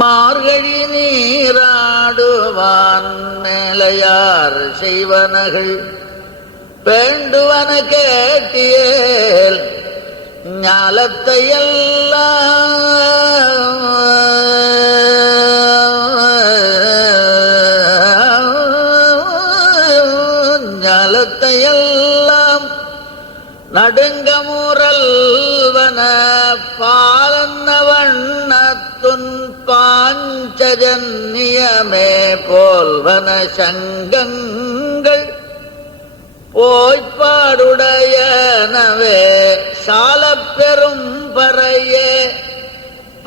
மார்கழி நீராடுவான் மேலையார் செய்வனகள் வேண்டுவன கேட்டியேல் ஞாலத்தையெல்லாம் நடுங்கமுறல்வன பாலன்ன வண்ணத்துன் பாஞ்சஜன்யமே போல்வன சங்கங்கள் போய்ப்பாடுடையனவே சாலப் பெரும் பறையே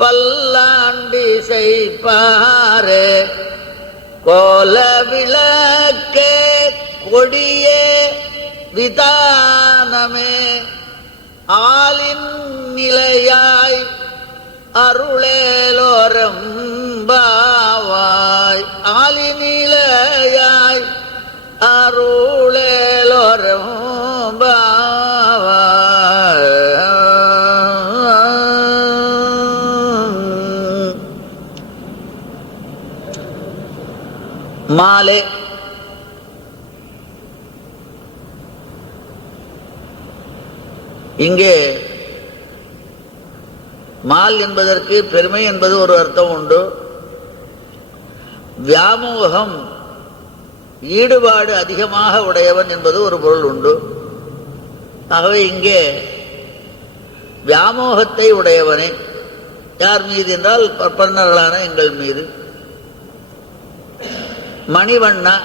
பல்லாண்டி செய்பாரே கோல விளக்கே கொடியே விதானமே ஆலின் நிலையாய் அருளேலோரம்பாவாய் ஆலிநிலையாய் அருளேலோரம்பாவாய். மாலே இங்கே மால் என்பதற்கு பெருமை என்பது ஒரு அர்த்தம் உண்டு. வியாமோகம் ஈடுபாடு அதிகமாக உடையவன் என்பது ஒரு பொருள் உண்டு. ஆகவே இங்கே வியாமோகத்தை உடையவனே யார் மீது என்றால் பற்பன்னர்களான எங்கள் மீது. மணிவண்ணா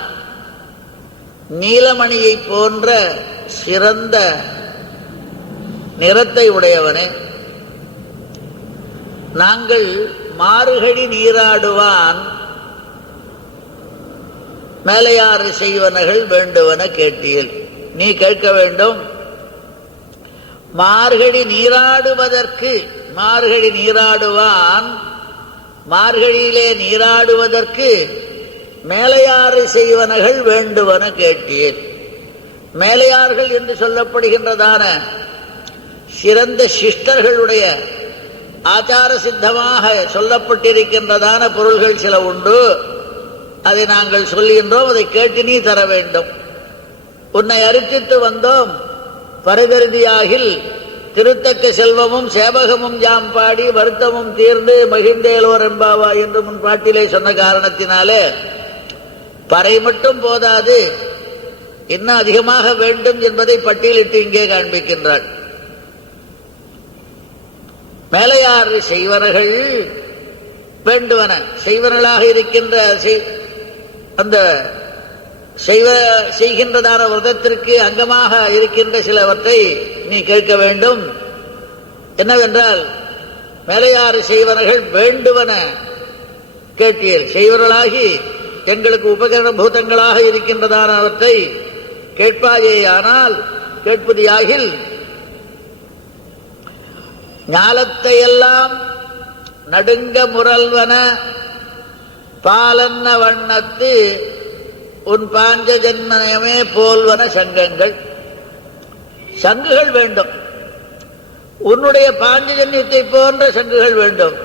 நீலமணியை போன்ற சிறந்த நிறத்தை உடையவனே நாங்கள் மார்கழி நீராடுவான் மேலையாறு செய்வனகள் வேண்டுவன கேட்டியல். நீ கேட்க வேண்டும், மார்கழி நீராடுவதற்கு மார்கழி நீராடுவான் மார்கழியிலே நீராடுவதற்கு மேலையாறு செய்வனகள் வேண்டுவன கேட்டியல். மேலையார்கள் என்று சொல்லப்படுகின்றதான சிறந்த சிஷ்டர்களுடைய ஆச்சார சித்தமாக சொல்லப்பட்டிருக்கின்றதான பொருள்கள் சில உண்டு. அதை நாங்கள் சொல்கின்றோம், அதை கேட்டு நீ தர வேண்டும். உன்னை அரிசித்து வந்தோம் பரதருதியாகில் திருத்தக்க செல்வமும் சேவகமும் யாம் பாடி வருத்தமும் தீர்ந்து மகிழ்ந்தேலோர் என்பாவா என்று முன் பாட்டிலே சொன்ன காரணத்தினாலே பறை மட்டும் போதாது, இன்னும் அதிகமாக வேண்டும் என்பதை பட்டியலிட்டு இங்கே காண்பிக்கின்றாள். மேலையாறு செய்வனர்கள் வேண்டுவன செய்வனர்களாக இருக்கின்ற அந்த செய்கின்றதான விரதத்திற்கு அங்கமாக இருக்கின்ற சிலவற்றை நீ கேட்க வேண்டும். என்னவென்றால் மேலையாறு செய்வனர்கள் வேண்டுவன கேட்டியல். செய்வர்களாகி எங்களுக்கு உபகரண பூதங்களாக இருக்கின்றதான அவற்றை கேட்பாயேயானால் கேட்பதியாகில் ஞாலத்தையெல்லாம் நடுங்க முரல்வன பாலன்ன வண்ணத்து உன் பாஞ்சஜன்மயமே போல்வன சங்கங்கள். சங்குகள் வேண்டும், உன்னுடைய பாஞ்சஜன்யத்தை போன்ற சங்குகள் வேண்டும்.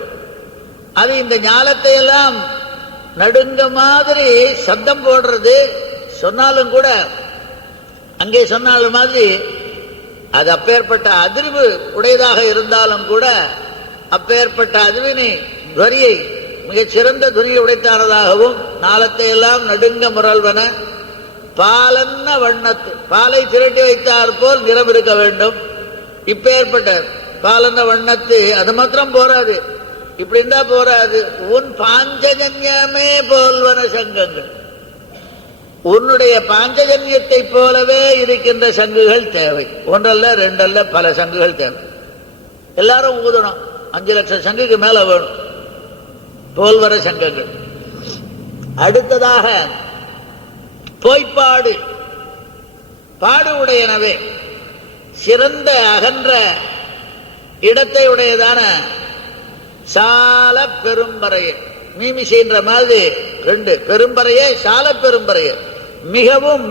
அது இந்த ஞாலத்தை எல்லாம் நடுங்க மாதிரி சத்தம் போடுறது. சொன்னாலும் கூட அங்கே சொன்னாலும் மாதிரி அது அப்பேற்பட்ட அதிர்வு உடையதாக இருந்தாலும் கூட அப்பேற்பட்ட அதிர்வினை துவரியை மிகச்சிறந்த துணியை உடைத்தானதாகவும் நாளத்தை எல்லாம் நடுங்க முரல்வன பாலன்ன வண்ணத்து பாலை திரட்டி வைத்தார் போல் நிறம் இருக்க வேண்டும். இப்பேற்பட்ட பாலன்ன வண்ணத்து அது மாத்திரம் போராது, இப்படி இருந்தா போராது. உன் பாஞ்சஜன்யமே போல்வன சங்கங்கள், உன்னுடைய பாஞ்சஜன்யத்தை போலவே இருக்கின்ற சங்குகள் தேவை. ஒன்றல்ல ரெண்டல்ல பல சங்குகள் தேவை. எல்லாரும் ஊதணும். 5 லட்சம் சங்குக்கு மேல வேணும் போல்வர சங்கங்கள். அடுத்ததாக பொய்ப்பாடு பாடு உடையனவே சிறந்த அகன்ற இடத்தை உடையதான சால பெரும்பறையே மீமிசைன்ற மாதிரி 2 பெரும்பறையே சால பெரும்பறையே மிகவும்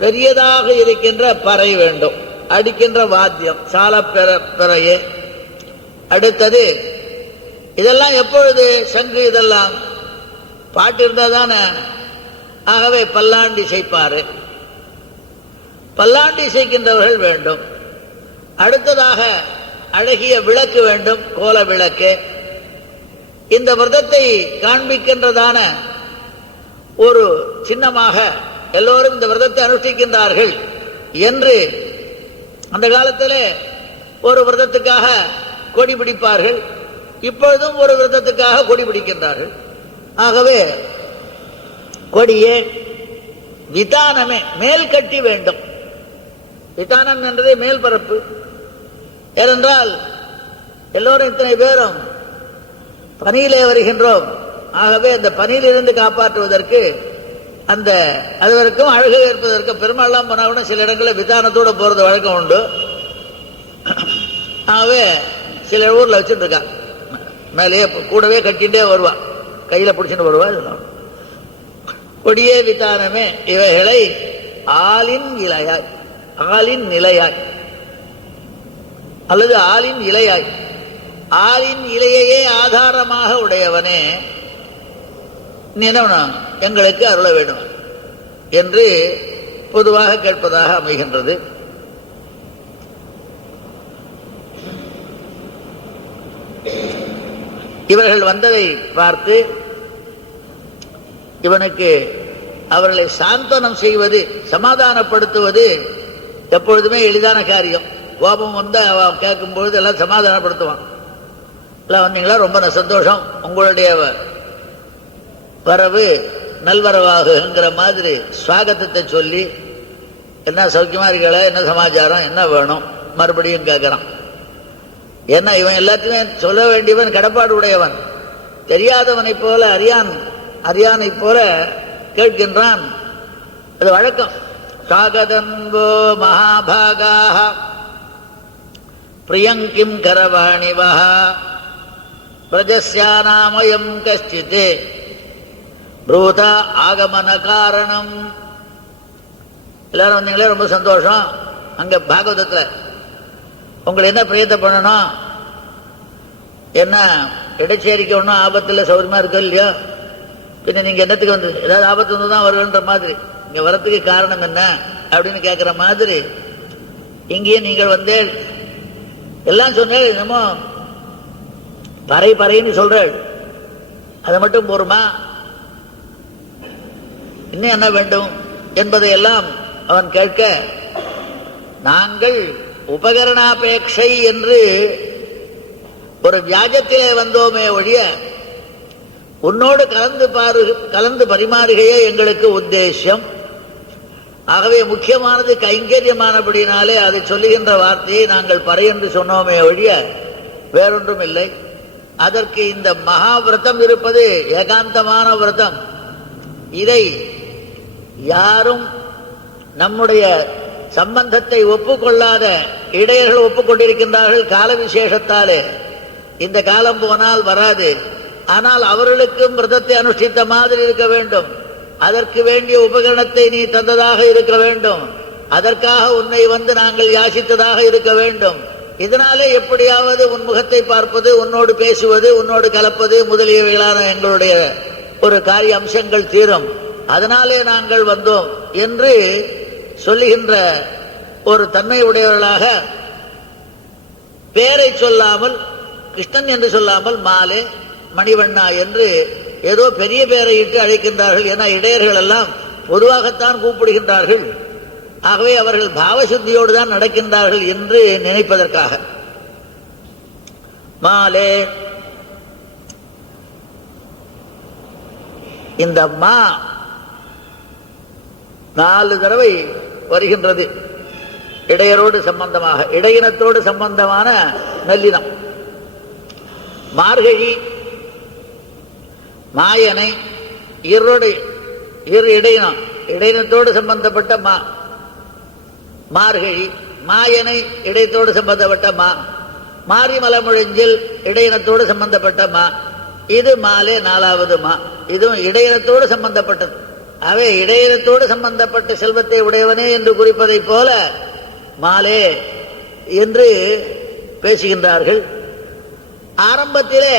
பெரியதாக இருக்கின்ற பறை வேண்டும், அடிக்கின்ற வாத்தியம் சால பெறையே. அடுத்தது இதெல்லாம் எப்பொழுது சங்கு இதெல்லாம் பாட்டு இருந்தால் தானே. ஆகவே பல்லாண்டு இசைப்பாரு, பல்லாண்டு இசைக்கின்றவர்கள் வேண்டும். அடுத்ததாக அழகிய விளக்கு வேண்டும், கோல விளக்கு. இந்த விரதத்தை காண்பிக்கின்றதான ஒரு சின்னமாக எல்லோரும் இந்த விரதத்தை அனுஷ்டிக்கின்றார்கள் என்று அந்த காலத்தில் ஒரு விரதத்துக்காக கொடி பிடிப்பார்கள். இப்பொழுதும் ஒரு விரதத்துக்காக கொடி பிடிக்கின்றார்கள். ஆகவே கொடியே விதானமே மேல் கட்டி வேண்டும். விதானம் என்றதே மேல் பரப்பு. ஏனென்றால் எல்லோரும் இத்தனை பேரும் பனியிலே வருகின்றோம். ஆகவே அந்த பனியிலிருந்து காப்பாற்றுவதற்கு அந்த அது வரைக்கும் அழகு ஏற்பதற்கு பெருமாள்லாம் போனா சில இடங்களில் விதானத்தோடு போறது வழக்கம் உண்டு. ஆகவே சில ஊர்ல வச்சுட்டு இருக்கா, மேலேயே கூடவே கட்டிகிட்டே வருவா, கையில பிடிச்சிட்டு வருவா. கொடியே விதானமே இவைகளை ஆளின் இலையாய், ஆளின் நிலையாய் அல்லது ஆளின் இலையாய், ஆளின் இலையையே ஆதாரமாக உடையவனே நினைவனம் எங்களுக்கு அருள வேண்டும் என்று பொதுவாக கேட்பதாக அமைகின்றது. இவர்கள் வந்ததை பார்த்து இவனுக்கு அவர்களை சாந்தனம் செய்வது, சமாதானப்படுத்துவது எப்பொழுதுமே எளிதான காரியம். கோபம் வந்து அவன் கேட்கும்பொழுது எல்லாம் சமாதானப்படுத்துவான். எல்லாம் வந்தீங்களா, ரொம்ப சந்தோஷம், உங்களுடைய வரவு நல்வரவாகுங்கிற மாதிரி சுவாகத்தத்தை சொல்லி, என்ன சௌக்கியமா இருக்கல, என்ன சமாச்சாரம், என்ன வேணும், மறுபடியும் கேட்கிறான். ஏன்னா இவன் எல்லாத்தையுமே சொல்ல வேண்டியவன், கடப்பாடு உடையவன். தெரியாதவனை போல அறியானை போல கேட்கின்றான். அது வழக்கம். சாகதன்போ மகாபாகாக பிரியங்கிம் கரவாணிவஹ பிரஜஸ்யானாமயம் கஷ்டிதே ப்ரூத ஆகமன காரணம். எல்லாரும் வந்தீங்களே, ரொம்ப சந்தோஷம். அங்க பாகவதத்தில் உங்களை என்ன பிரயத்தனம் பண்ணணும், என்ன இடைச்சேரிக்கை ஒன்றும் ஆபத்தில் சௌரியமா இருக்க இல்லையோ, பின்ன நீங்க என்னத்துக்கு வந்து ஏதாவது ஆபத்து வந்து தான் வருவேன்ற மாதிரி, இங்க வரத்துக்கு காரணம் என்ன அப்படின்னு கேட்குற மாதிரி இங்கேயே நீங்கள் வந்து எல்லாம் சொன்னேன். என்னமோ பறைன்னு சொல்றேன், அது மட்டும் போருமா, இன்னும் என்ன வேண்டும் என்பதையெல்லாம் அவன் கேட்க, நாங்கள் உபகரணாபேட்சை என்று ஒரு வியாஜத்திலே வந்தோமே ஒழிய உன்னோடு கலந்து பரிமாறுகையே எங்களுக்கு உத்தேசம். ஆகவே முக்கியமானது கைங்கரியமானபடினாலே அதை சொல்லுகின்ற வார்த்தையை நாங்கள் பறை என்று சொன்னோமே ஒழிய வேறொன்றும் இல்லை. அதற்கு இந்த மகாவிரதம் இருப்பது ஏகாந்தமான விரதம். இதை யாரும் நம்முடைய சம்பந்தத்தை ஒப்புக்கொள்ளாத இடையர்கள் ஒப்புக்கொண்டிருக்கின்றார்கள். கால விசேஷத்தாலே இந்த காலம் போனால் வராது. ஆனால் அவர்களுக்கும் விரதத்தை அனுஷ்டித்த மாதிரி இருக்க வேண்டும். அதற்கு வேண்டிய உபகரணத்தை நீ தந்ததாக இருக்க வேண்டும். அதற்காக உன்னை வந்து நாங்கள் யாசித்ததாக இருக்க வேண்டும். இதனாலே எப்படியாவது உன் முகத்தை பார்ப்பது, உன்னோடு பேசுவது, உன்னோடு கலப்பது முதலியவைகளான எங்களுடைய ஒரு காரிய அம்சங்கள் தீரும். அதனாலே நாங்கள் வந்தோம் என்று சொல்லுகின்ற ஒரு தன்மை உடையவர்களாக பேரை சொல்லாமல், கிருஷ்ணன் என்று சொல்லாமல் மாலே மணிவண்ணா என்று ஏதோ பெரிய பேரை இட்டு அழைக்கின்றார்கள். ஏன்னா இடையர்கள் எல்லாம் பொதுவாகத்தான் கூப்பிடுகின்றார்கள். ஆகவே அவர்கள் பாவசுத்தியோடு தான் நடக்கின்றார்கள் என்று நினைப்பதற்காக மாலே. இந்த மா 4 தடவை வருகின்றது இடையரோடு சம்பந்தமாக, இடையினத்தோடு சம்பந்தமான நல்லினம். மார்கழி, மாயனை, இரு இடையினம், இடையினத்தோடு சம்பந்தப்பட்ட மா. மார்கழி, மாயனை இடையத்தோடு சம்பந்தப்பட்ட மா. மாரிமலமுழஞ்சில் இடையினத்தோடு சம்பந்தப்பட்ட மா. இது மாலே 4வது மா. இதுவும் இடையினத்தோடு சம்பந்தப்பட்டது. அவை இடையினத்தோடு சம்பந்தப்பட்ட செல்வத்தை உடையவனே என்று குறிப்பதை போல மாலே என்று பேசுகின்றார்கள். ஆரம்பத்திலே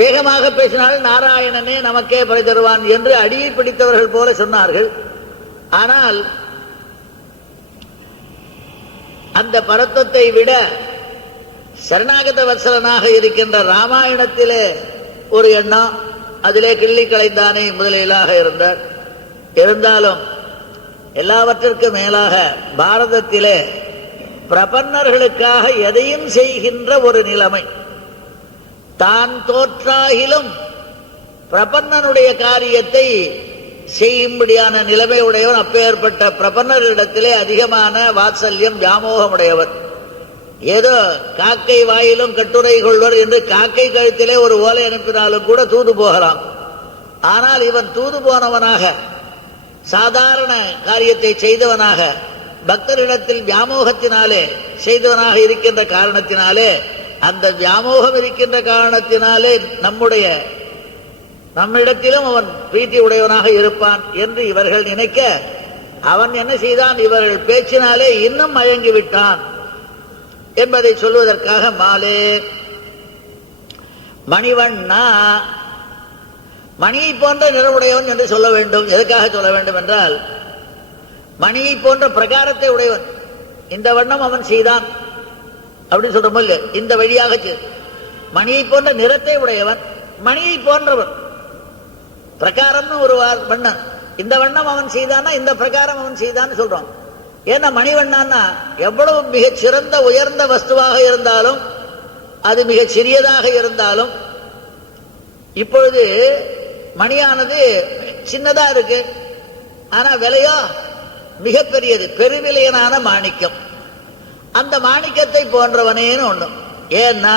வேகமாக பேசினால் நாராயணனே நமக்கே பறை தருவான் என்று அடியை பிடித்தவர்கள் போல சொன்னார்கள். ஆனால் அந்த பரத்தத்தை விட சரணாகத வத்சலனாக இருக்கின்ற ராமாயணத்திலே ஒரு எண்ணம், அதிலே கிள்ளி களைந்தானே முதலிலாக இருந்தார். இருந்தாலும் எல்லாவற்றிற்கும் மேலாக பாரதத்திலே பிரபன்னர்களுக்காக எதையும் செய்கின்ற ஒரு நிலைமை, தான் தோற்றாகிலும் பிரபன்னனுடைய காரியத்தை செய்யும்படியான நிலைமை உடையவன். அப்பேற்பட்ட பிரபன்னரிடத்திலே அதிகமான வாத்சல்யம் வியாமோகமுடையவர். ஏதோ காக்கை வாயிலும் கட்டுரை கொள்வர் என்று காக்கை கழுத்திலே ஒரு ஓலை அனுப்பினாலும் கூட தூது போகலாம். ஆனால் இவன் தூது போனவனாக, சாதாரண காரியத்தை செய்தவனாக, பக்தரிடத்தில் வியாமோகத்தினாலே செய்தவனாக இருக்கின்ற காரணத்தினாலே, அந்த வியாமோகம் இருக்கின்ற காரணத்தினாலே நம்மிடத்திலும் அவன் பிரீத்தி உடையவனாக இருப்பான் என்று இவர்கள் நினைக்க, அவன் என்ன செய்தான், இவர்கள் பேச்சினாலே இன்னும் மயங்கிவிட்டான் என்பதை சொல்வதற்காக மாலே மணிவண்ணா, மணியை போன்ற நிறமுடையவன் என்று சொல்ல வேண்டும். எதுக்காக சொல்ல வேண்டும் என்றால், மணியை போன்ற பிரகாரத்தை உடையவன், இந்த வண்ணம் அவன் செய்தான் அப்படின்னு சொல்றோம் இல்ல, இந்த வழியாக மணியை போன்ற நிறத்தை உடையவன், மணியை போன்றவன். பிரகாரம்னு ஒரு வண்ணம், இந்த வண்ணம் அவன் செய்தானா இந்த பிரகாரம் அவன் செய்தான்னு சொல்றோம். ஏன்னா மணிவண்ணான்னா எவ்வளவு மிகச் சிறந்த உயர்ந்த வஸ்துவாக இருந்தாலும், அது மிகச் சிறியதாக இருந்தாலும், இப்பொழுது மணியானது சின்னதா இருக்கு, ஆனா விலையோ மிகப்பெரியது, பெருவிலையனான மாணிக்கம். அந்த மாணிக்கத்தை போன்றவனேன்னு ஒண்ணு. ஏன்னா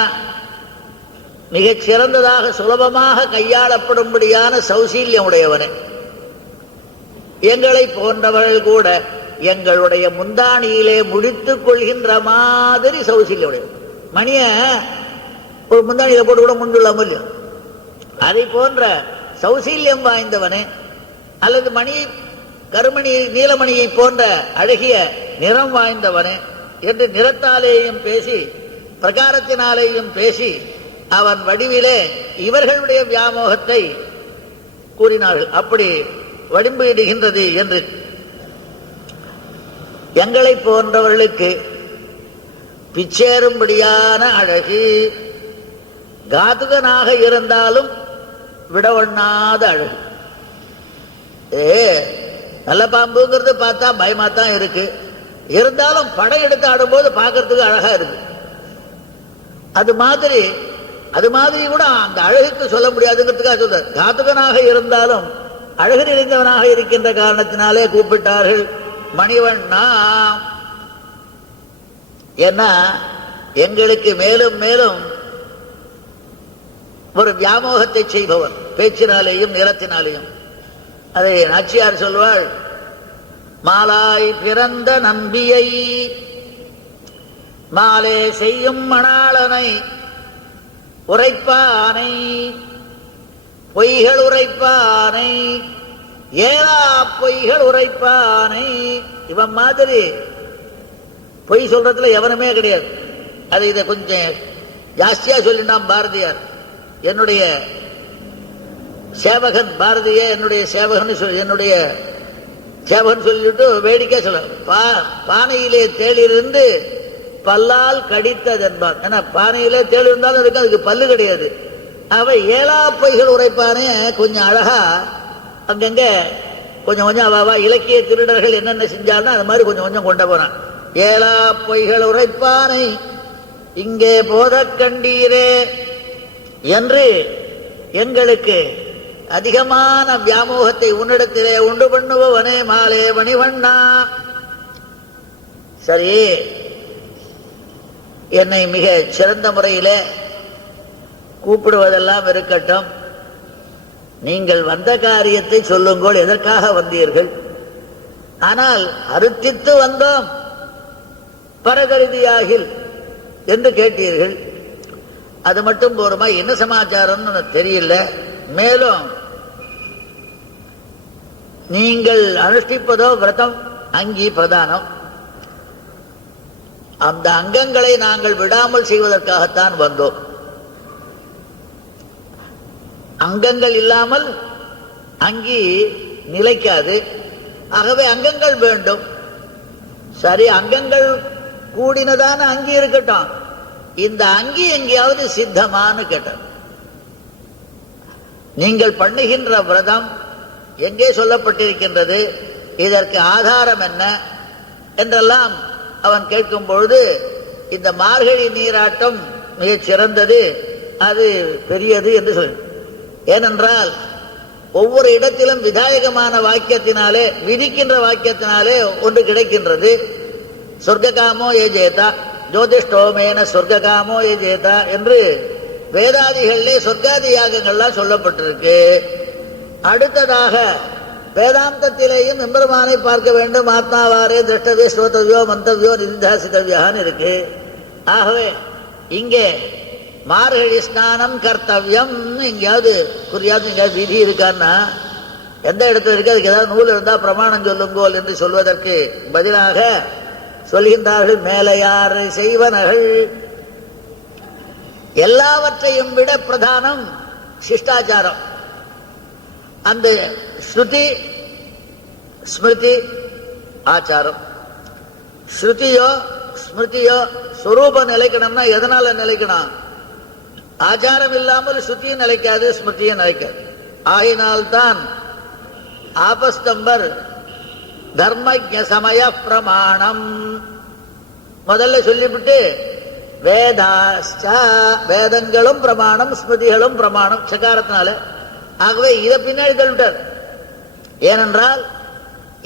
மிகச் சிறந்ததாக சுலபமாக கையாளப்படும்படியான சௌசீல்யம் உடையவனே. எங்களை போன்றவர்கள் கூட எங்களுடைய முந்தானியிலே முடித்துக் கொள்கின்ற மாதிரி சௌசீல்யம் உடையவன். மணிய ஒரு முந்தானியில போட்டு கூட முண்டுள்ளாம இல்லையோ, அதை போன்ற சௌசீல்யம் வாய்ந்தவனே. அல்லது மணியை, கருமணி நீலமணியை போன்ற அழகிய நிறம் வாய்ந்தவனே என்று நிறத்தாலேயும் பேசி பிரகாரத்தினாலேயும் பேசி அவன் வடிவிலே இவர்களுடைய வியாமோகத்தை கூறினார்கள். அப்படி வடிம்பிடுகின்றது என்று எங்களை போன்றவர்களுக்கு பிச்சேறும்படியான அழகு, காதுகனாக இருந்தாலும் விடவண்ணாத அழகு. நல்ல பாம்புங்கிறது பார்த்தா பயமாத்தான் இருக்கு, இருந்தாலும் படம் எடுத்து ஆடும்போது பார்க்கறதுக்கு அழகா இருக்கு. அது மாதிரி கூட அந்த அழகுக்கு சொல்ல முடியாதுங்கிறதுக்காக சொல்ற. காதுகனாக இருந்தாலும் அழகு நிறைந்தவனாக இருக்கின்ற காரணத்தினாலே கூப்பிட்டார்கள் மணிவண்ணா. ஏன்னா எங்களுக்கு மேலும் மேலும் ஒரு வியாமோகத்தை செய்பவர், பேச்சினாலேயும் நிறத்தினாலேயும். அதை நாச்சியார் சொல்வாள், மாலாய் பிறந்த நம்பியை மாலே செய்யும் மணாளனை உரைப்பானை பொய்கள் உரைப்பானை ஏலா பொய்கள் உரைப்பானை. இவன் மாதிரி பொய் சொல்றதுல எவனுமே கிடையாது. அது இதை கொஞ்சம் ஜாஸ்தியா சொல்லினான் பாரதியார். என்னுடைய சேவகன் பாரதிய என்னுடைய சேவகன் சொல்லிட்டு வேடிக்கை சொல்ல, பானையிலே தேளிலிருந்து பல்லால் கடித்தது என்பார். ஏன்னா பானையிலே தேள் இருந்தாலும் இருக்கு, அதுக்கு பல்லு கிடையாது. அவை ஏலா பொய்கள் உரைப்பானே கொஞ்சம் அழகா அங்கங்க கொஞ்சம் கொஞ்சம் அவாவா இலக்கிய திருடர்கள் என்னென்ன செஞ்சாலும் அது மாதிரி கொஞ்சம் கொஞ்சம் கொண்ட போறான். ஏலா பொய்கள் உரைப்பானை இங்கே போத கண்டீரே என்று எங்களுக்கு அதிகமான வியாமோகத்தை உன்னிடத்திலே உண்டு பண்ணுபவனே மாலே மணிவண்ணா. சரி, என்னை மிக சிறந்த முறையிலே கூப்பிடுவதெல்லாம் இருக்கட்டும், நீங்கள் வந்த காரியத்தை சொல்லுங்கள், எதற்காக வந்தீர்கள்? ஆனால் அருத்தித்து வந்தோம் பரகருதியாகில் என்று கேட்டீர்கள். அது மட்டும் போருமா? என்ன சமாச்சாரம்னு தெரியல. மேலும் நீங்கள் அனுஷ்டிப்பதோ விரதம் அங்கி பிரதானம், அந்த அங்கங்களை நாங்கள் விடாமல் செய்வதற்காகத்தான் வந்தோம். அங்கங்கள் இல்லாமல் அங்கி நிலைக்காது. ஆகவே அங்கங்கள் வேண்டும். சரி, அங்கங்கள் கூடினதான அங்கி இருக்கட்டும், இந்த அங்கி எங்கேயாவது சித்தமானு கேட்டார். நீங்கள் பண்ணுகின்ற விரதம் எங்கே சொல்லப்பட்டிருக்கின்றது, இதற்கு ஆதாரம் என்ன என்றெல்லாம் அவன் கேட்கும் பொழுது, இந்த மார்கழி நீராட்டம் மிகச் சிறந்தது, அது பெரியது என்று சொல். ஏனென்றால் ஒவ்வொரு இடத்திலும் விதாயகமான வாக்கியத்தினாலே, விதிக்கின்ற வாக்கியத்தினாலே ஒன்று கிடைக்கின்றது. சொர்க்ககாமோ ஏ ஜேதா ஜோதிஷ்டோமேன சொர்க்ககாமோ ஏ ஜேதா என்று வேதாதிகளிலே சொர்க்காதி யாகங்கள்லாம் சொல்லப்பட்டிருக்கு. அடுத்ததாக வேதாந்தத்திலேயும் எம்பெருமானை பார்க்க வேண்டும், ஆத்மாவாரே திருஷ்டவே ஸ்ரோதவியோ மந்தவியோ நிதிதாசிதவியான்னு இருக்கு. ஆகவே இங்கே மார்கழி ஸ்நானம் கர்த்தவியம் எங்கேயாவது குறியாவது எங்கேயாவது விதி இருக்கான்னா எந்த இடத்துல இருக்கு, அதுக்கு ஏதாவது நூல் இருந்தால் பிரமாணம் சொல்லுங்கோல் என்று சொல்வதற்கு பதிலாக சொல்கின்றார்கள், மேலையாறு செய்வனர்கள். எல்லாவற்றையும் விட பிரதானம் சிஷ்டாச்சாரம். அந்த ஸ்ருதி ஸ்மிருதி ஆச்சாரம். ஸ்ருதியோ ஸ்மிருதியோ ஸ்வரூபம் நிலைக்கணும்னா எதனால நிலைக்கணும்? ஆச்சாரம் இல்லாமல் ஸ்ருதியும் நிலைக்காது, ஸ்மிருதியும் நிலைக்காது. ஆகினால்தான் ஆபஸ்தம்பர் தர்மஜ சமய பிரமாணம் முதல்ல சொல்லிவிட்டு வேதங்களும் பிரமாணம் ஸ்மிருதிகளும் பிரமாணம் சகாரத்தினால. ஆகவே இதை பின்னாடி தள்ளிட்டார். ஏனென்றால்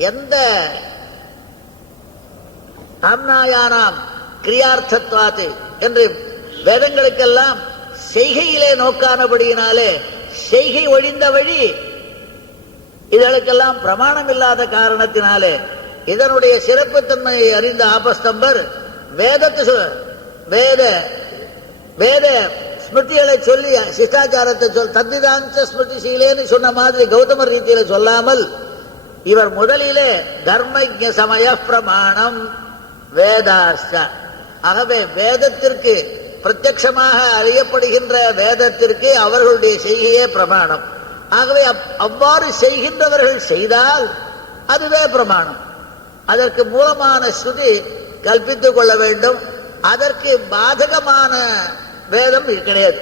எந்த ஆம்னாயானாம் கிரியார்த்தத்வாத்து என்று வேதங்களுக்கெல்லாம் செய்கையிலே நோக்கானபடியினாலே செய்கை ஒழிந்த வழி இதற்கெல்லாம் பிரமாணம் இல்லாத காரணத்தினாலே இதனுடைய சிறப்புத்தன்மையை அறிந்த ஆபஸ்தம்பர் வேத ஸ்மிருதிகளை சொல்லி சிஷ்டாச்சாரத்தை தத்விதாஞ்ச ஸ்மிருதிசீலேன்னு சொன்ன மாதிரி கௌதமர் ரீதியில சொல்லாமல் இவர் முதலிலே தர்மஜ சமய பிரமாணம் வேதாஸ்த. ஆகவே வேதத்திற்கு பிரத்யட்சமாக அறியப்படுகின்ற வேதத்திற்கு அவர்களுடைய செய்கையே பிரமாணம். ஆகவே அவ்வாறு செய்கின்றவர்கள் செய்தால் அதுவே பிரமாணம். அதற்கு மூலமான ஸ்ருதி கல்பித்துக் கொள்ள வேண்டும். அதற்கு பாதகமான வேதம் கிடையாது.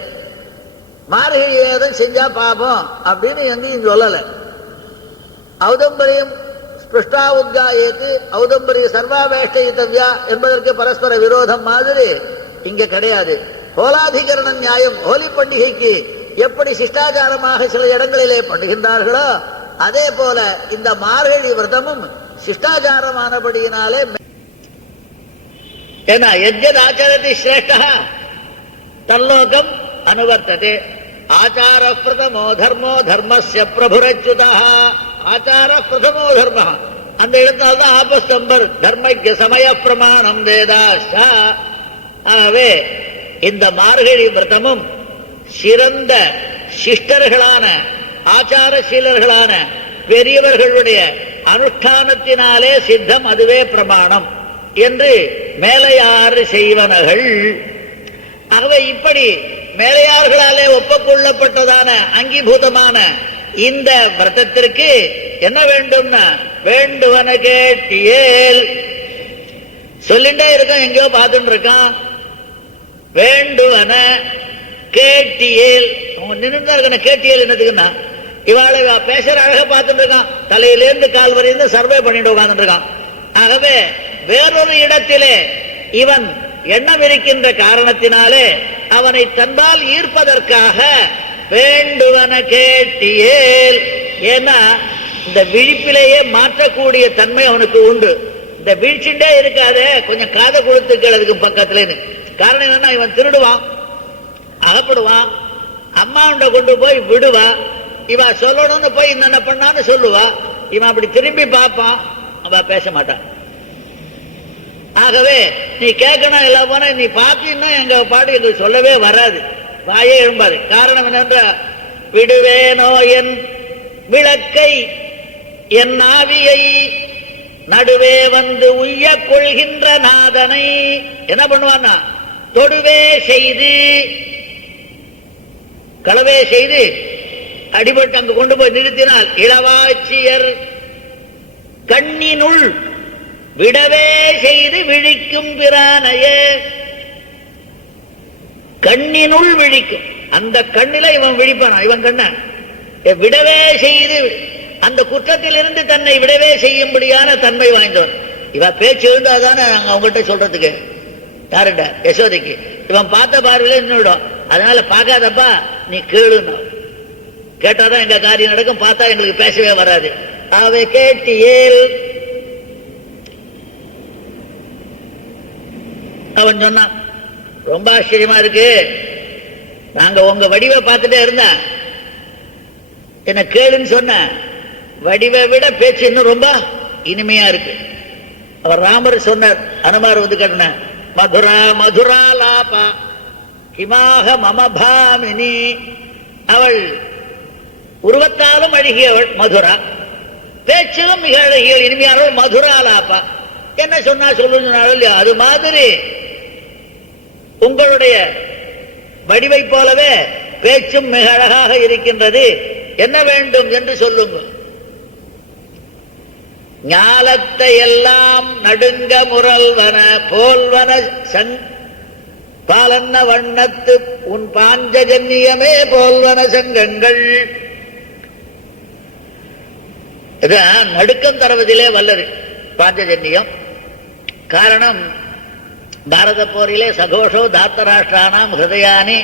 மார்கழி வேதம் செஞ்சா பாபம் அப்படின்னு எங்கேயும் சொல்லல. ஔதம்பரியம் ஸ்பிருஷ்டா உத்காயத்து ஔதம்பரிய சர்வாவேஷ்டயித்தவ்யா என்பதற்கு பரஸ்பர விரோதம் மாதிரி இங்க கிடையாது. ஹோலாதிகரண நியாயம் ஹோலி பண்டிகைக்கு எப்படி சிஷ்டாச்சாரமாக சில இடங்களிலே பண்ணுகின்றார்களோ அதே போல இந்த மார்கழி விரதமும் சிஷ்டாச்சாரமானபடியினாலே ஏன்னா எத்யத் ஆச்சரதி ஸ்ரேஷ்டா தல்லோகம் அனுவர்த்ததே. ஆச்சார பிரதமோ தர்மோ தர்மஸ்ய பிரபுரச்சுதா. ஆச்சார பிரதமோ தர்ம அந்த இடத்தால்தான் ஆபஸ்தம்பர் தர்மஜ சமய பிரமாணம் வேதாஸ்தா. ஆகவே இந்த மார்கழி விரதமும் சிறந்த சிஷ்டர்களான ஆச்சாரசீலர்களான பெரியவர்களுடைய அனுஷ்டானத்தினாலே சித்தம், அதுவே பிரமாணம் என்று மேலையாறு செய்வனர்கள். ஆகவே இப்படி மேலையார்களாலே ஒப்புக்கொள்ளப்பட்டதான அங்கீபூதமான இந்த விரதத்திற்கு என்ன வேண்டும்னா வேண்டுவன கேட்டியேல் சொல்லிட்டே இருக்கான், எங்கேயோ பார்த்துட்டு இருக்கான். வேண்டுவன கேட்டியேல் நின்று இருக்க கேட்டியல் என்னதுக்குன்னா இவாளை பேசுற அழக பார்த்துட்டு இருக்கான். தலையிலிருந்து கால் வரையிருந்து சர்வே பண்ணிட்டு உட்கார்ந்துட்டு இருக்கான். ஆகவே வேறொரு இடத்திலே இவன் எண்ணம் இருக்கின்ற காரணத்தினாலே அவனை தன்பால் ஈர்ப்பதற்காக வேண்டுவன கேட்டியேல். ஏன்னா இந்த விழிப்பிலேயே மாற்றக்கூடிய தன்மை அவனுக்கு உண்டு. இந்த வீழ்ச்சிண்டே இருக்காதே, கொஞ்சம் காதை கொடுத்து அதுக்கு பக்கத்துலன்னு. காரணம் என்னன்னா இவன் திருடுவான், அகப்படுவான், அம்மாவுண்ட கொண்டு போய் விடுவான். இவ சொல்லணும்னு போய் என்னென்ன பண்ணான்னு சொல்லுவா. இவன் அப்படி திரும்பி பார்ப்பான், அவ பேச மாட்டான். ஆகவே நீ கேட்கணும் இல்ல போன நீ பார்த்தீங்கன்னா எங்க பாட்டு எங்களுக்கு சொல்லவே வராது, வாயே எழும்பாது. காரணம் என்னென்ற விடுவேனோ என் விளக்கை என் ஆவியை நடுவே வந்து உய்ய கொள்கின்ற நாதனை என்ன பண்ணுவான்னா தொடுவே செய்து களவே செய்து அடிபட்டு அங்கு கொண்டு போய் நிறுத்தினால் இளவாட்சியர் கண்ணினுள் விடவே செய்து விழிக்கும் பிரானையே. கண்ணினுள் விழிக்கும், அந்த கண்ணில இவன் விழிப்பானா, இவன் கண்ண விடவே செய்து அந்த குற்றத்தில் இருந்து தன்னை விடவே செய்யும்படியான தன்மை வாய்ந்தவன். இவன் பேச்சு எழுந்தாதானே அவங்ககிட்ட சொல்றதுக்கு, யாருண்ட யசோதைக்கு. இவன் பார்த்த பார்வையில நின்றுடும். அதனால பார்க்காதப்பா நீ கேளுன்னு, கேட்டாதான் எங்க காரியம் நடக்கும், பார்த்தா எங்களுக்கு பேசவே வராது. அவை கேட்டியேல் அவன் சொன்னான், ரொம்ப ஆச்சரியமா இருக்கு, நாங்க உங்க வடிவை பார்த்துட்டே இருந்தா என்ன கேளுன்னு சொன்ன, வடிவை விட பேச்சு இன்னும் ரொம்ப இனிமையா இருக்கு. அவர் ராமர் சொன்னார், அனுமார் வந்து கேட்ட, மதுரா மதுரா லாபா கிமாக மமபாமினி, அவள் உருவத்தாலும் அழகியவள் மதுரா, பேச்சிலும் மிக அழகியவள் இனிமையானவள் மதுரா லாபா. என்ன சொன்னா சொல்லுனாலும் இல்லையா, அது மாதிரி உங்களுடைய வடிவை போலவே பேச்சும் மிக அழகாக இருக்கின்றது, என்ன வேண்டும் என்று சொல்லுங்கள். ஞாலத்தை எல்லாம் நடுங்க முரல்வன போல்வன பாலன்ன வண்ணத்து உன் பாஞ்சஜன்யமே போல்வன சங்கங்கள். நடுக்கம் தருவதிலே வல்லது பாஞ்சஜன்யம். காரணம், பாரத போரிலே சகோஷோ தாத்தராஷ்டிரானாம் ஹிருதயானி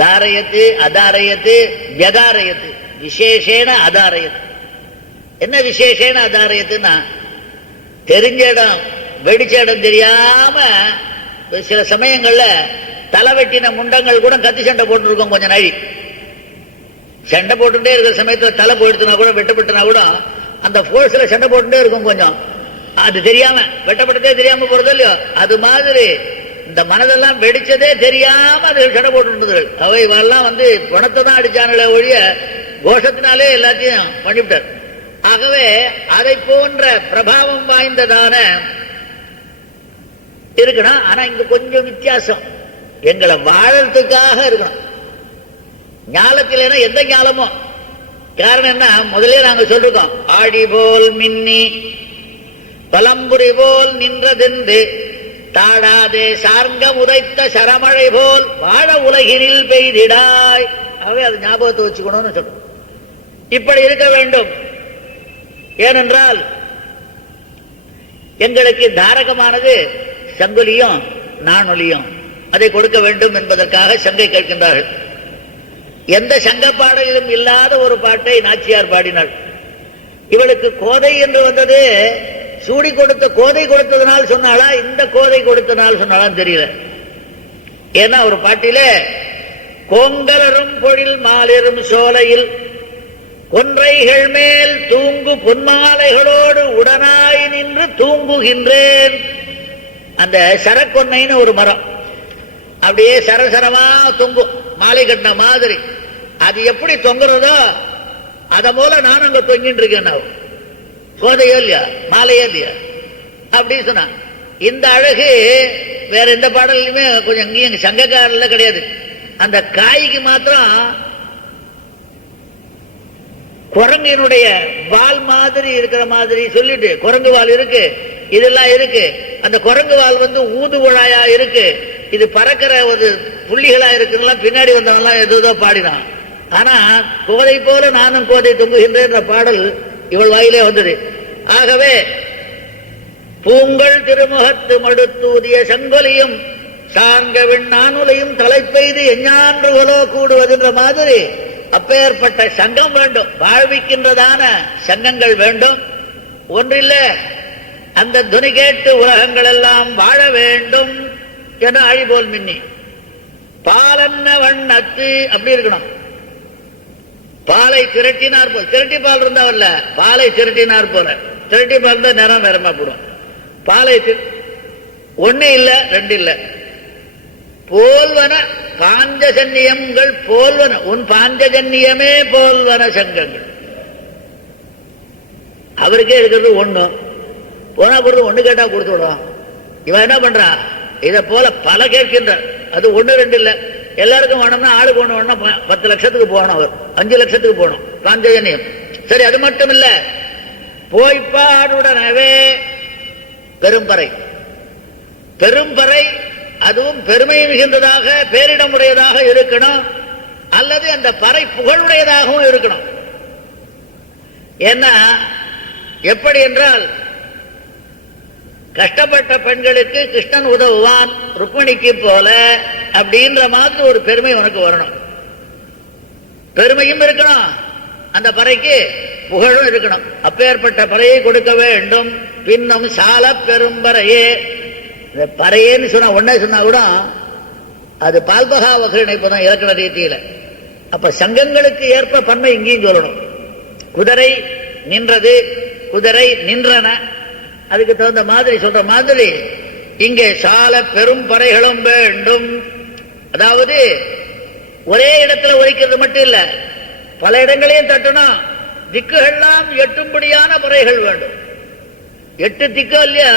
தாரயத்து அதாரயத்து வியதாரயத்து விசேஷேன அதாரயத்து. என்ன விசேஷேன அதாரயத்துன்னா, தெரிஞ்ச இடம் வெடிச்ச இடம் தெரியாம சில சமயங்கள்ல தலை வெட்டின முண்டங்கள் கூட கத்தி சண்டை போட்டுருக்கோம். கொஞ்சம் நாழி சண்டை போட்டுட்டே இருக்கிற சமயத்துல தலை போயிடுச்சுனா கூட, வெட்டப்பட்டுனா கூட அந்த போர்ஸ்ல சண்டை போட்டுட்டே இருக்கும். கொஞ்சம் அது தெரியாம, வெட்டப்பட்டதே தெரியாம போறது இல்லையோ, அது மாதிரி இந்த மனதெல்லாம் வெடிச்சதே தெரியாம அது சண்டை போட்டு அவை இவெல்லாம் வந்து பணத்தை தான் அடிச்சானே ஒழிய கோஷத்தினாலே எல்லாத்தையும் பண்ணிவிட்டார். ஆகவே அதை போன்ற பிரபாவம் வாய்ந்ததான இருக்கணும். ஆனா இங்க கொஞ்சம் வித்தியாசம், எங்களை வாழறதுக்காக இருக்கணும். ஞாலத்தில் எந்த ஞாலமோ, காரணம் என்ன, முதலே நாங்க சொல்லிருக்கோம், ஆடி போல் மின்னி பலம்புரி போல் நின்றதென்று தாடாதே சார்கம் உதைத்த சரமழை போல் வாழ உலகினில் பெய்திடாய். ஆகவே அது ஞாபகத்தை வச்சுக்கணும்னு சொல்றோம். இப்படி இருக்க வேண்டும். ஏனென்றால் எங்களுக்கு தாரகமானது சங்குலியும் நானொலியும், அதை கொடுக்க வேண்டும் என்பதற்காக சங்கை கேட்கின்றார்கள். எந்த சங்க பாடலிலும் இல்லாத ஒரு பாட்டை நாச்சியார் பாடினாள். இவளுக்கு கோதை என்று வந்தது சூடி கொடுத்த கோதை கொடுத்ததனால் சொன்னாளா, இந்த கோதை கொடுத்தனால் சொன்னாலும் தெரியல. ஏன்னா ஒரு பாட்டிலே கோங்கலரும் பொழில் மாலிரும் சோலையில் கொன்றைகள் மேல் தூங்கு பொன்மாலைகளோடு உடனாய் நின்று தூங்குகின்றேன். அந்த சரக்கொன்னைன்னு ஒரு மரம் அப்படியே சரசரமா தொங்கும், மாலை கட்டின மாதிரி. அது எப்படி தொங்குறதோ அத போல நான் அங்க தொங்கிட்டு இருக்கேன். கோதையோ இல்லையா, மாலையோ இல்லையா, அப்படின்னு சொன்னா. இந்த அழகு வேற எந்த பாடல்லையுமே கொஞ்சம் இங்கேயும் சங்கக்காரல கிடையாது. அந்த காய்க்கு மாத்திரம் குரங்கினுடைய வால் மாதிரி இருக்கிற மாதிரி சொல்லிட்டு, குரங்கு வால் இருக்கு, இதெல்லாம் இருக்கு. அந்த குரங்கு வால் வந்து ஊது குழாயா இருக்கு, இது பறக்கிற ஒரு புள்ளிகளா இருக்குன்னா பின்னாடி வந்தவங்கலாம் ஏதோ பாடினான். ஆனா கோதை போல நானும் கோதை தொங்குகின்ற பாடல் இவள் வாயிலே வந்தது. ஆகவே பூங்கள் திருமுகத்து மடுத்தூதிய சங்கொலியும் சாங்க விண்ணானுலையும் தலைப்பெய்து எஞ்ஞான்று உலோ கூடுவதுன்ற மாதிரி அப்பேற்பட்ட சங்கம் வேண்டும், வாழ்விக்கின்றதான சங்கங்கள் வேண்டும். ஒன்றில்ல அந்த துணி கேட்டு உலகங்கள் எல்லாம் வாழ வேண்டும் என அழிபோல் மின்னி பாலன்ன வண்ணத்து அப்படி இருக்கணும். பாலை திரட்டினார் போல், திரட்டி பால் இருந்தாவல்ல, பாலை திரட்டினார் போல, திரட்டி பால் இருந்தா நிறம் நிறமா போடும். பாலை ஒண்ணு இல்ல ரெண்டு இல்ல, போல்வன பாஞ்சஜன்யங்கள் போல்வன உன் பாஞ்சஜன்யமே போல்வன சங்கங்கள். அவருக்கே இருக்கிறது ஒண்ணு, போனா பொறுத்து ஒண்ணு கேட்டா கொடுத்து விடும். இவன் என்ன பண்றான், இதை போல பல கேட்கின்றான். அது ஒண்ணு ரெண்டு இல்ல, எல்லாருக்கும் வேணும்னா ஆளுக்கு ஒண்ணு வேணும்னா 10 லட்சத்துக்கு போகணும், அவர் 5 லட்சத்துக்கு போகணும் காஞ்சஜன்யம். சரி, அது மட்டும் இல்ல, போய்ப்பாடுடனவே பெரும்பறை, பெரும்பறை அதுவும் பெருமை மிகுந்ததாக பேரிடமுடையதாக இருக்கணும், அல்லது அந்த பறை புகழுடையதாகவும் இருக்கணும். ஏன்னா எப்படி என்றால், கஷ்டப்பட்ட பெண்களுக்கு கிருஷ்ணன் உதவுவான் ருக்மிணிக்கு போல அப்படின்ற மாதிரி ஒரு பெருமை உனக்கு வரணும். பெருமையும் இருக்கணும், அந்த பறைக்கு புகழும் இருக்கணும். அப்பேற்பட்ட பறையை கொடுக்க வேண்டும். பின்னும் சால பெரும்பறையே, இந்த பறையேன்னு சொன்னா ஒன்னே சொன்னா கூட அது பால்பகா வகை இணைப்புதான் இலக்கண ரீதியில. அப்ப சங்கங்களுக்கு ஏற்ப பன்மை இங்கேயும் சொல்லணும். குதிரை நின்றது, குதிரை நின்றன, அதுக்கு தகுந்த மாதிரி சொல்ற மாதிரி இங்கே சால பெரும் பறைகளும் வேண்டும். அதாவது ஒரே இடத்துல ஒலிக்கிறது மட்டும் இல்ல, பல இடங்களையும் தட்டணும். திக்குகள்லாம் எட்டும்படியான பறைகள் வேண்டும். 8 திக்கு இல்லையா,